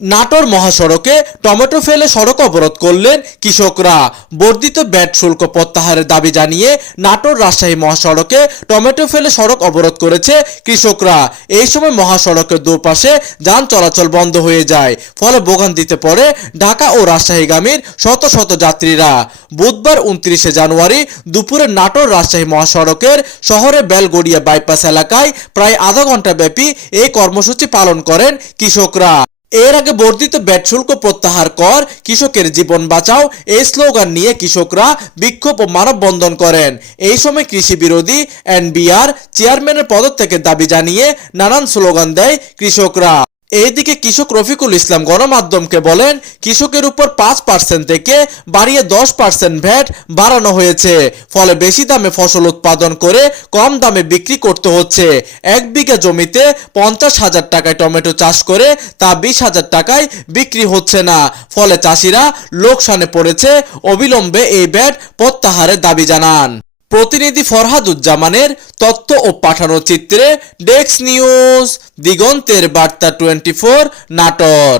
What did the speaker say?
নাটোর মহাসড়কে টমেটো ফেলে সড়ক অবরোধ করলেন কৃষকরা। বর্ধিত ভ্যাট শুল্ক প্রত্যাহারের দাবি জানিয়ে নাটোর রাজশাহী মহাসড়কে টমেটো ফেলে সড়ক অবরোধ করেছে কৃষকরা। এই সময় মহাসড়কের দুপাশে যান চলাচল বন্ধ হয়ে যায়, ফলে ভোগান্তিতে পড়ে ঢাকা ও রাজশাহীগামীর শত শত যাত্রীরা। বুধবার 29 জানুয়ারি দুপুরে নাটোর রাজশাহী মহাসড়কের শহরে বেলগড়িয়া বাইপাস এলাকায় প্রায় আধা ঘন্টা ব্যাপী এই কর্মসূচি পালন করেন কৃষকরা। এর আগে বর্ধিত ভ্যাট শুল্ক প্রত্যাহার কর, কৃষকের জীবন বাঁচাও এই স্লোগান নিয়ে কৃষকরা বিক্ষোভ ও মানববন্ধন করেন। এই সময় কৃষি বিরোধী এনবিআর চেয়ারম্যানের পদত্যাগের দাবি জানিয়ে নানান স্লোগান দেয় কৃষকরা। এইদিকে কৃষক রফিকুল ইসলাম গণমাধ্যমকে বলেন, কৃষকের উপর 5% থেকে বাড়িয়ে 10% ভ্যাট বাড়ানো হয়েছে, ফলে বেশি দামে ফসল উৎপাদন করে কম দামে বিক্রি করতে হচ্ছে। 1 বিঘা জমিতে 50,000 টাকায় টমেটো চাষ করে তা 20,000 টাকায় বিক্রি হচ্ছে না, ফলে চাষিরা লোকসানে পড়েছে। অবিলম্বে এই ভ্যাট প্রত্যাহারের দাবি জানান। প্রতিনিধি ফরহাদুজ্জামানের তথ্য ও পাঠানো চিত্রে ডেস্ক নিউজ, দিগন্তের বার্তা 24, নাটোর।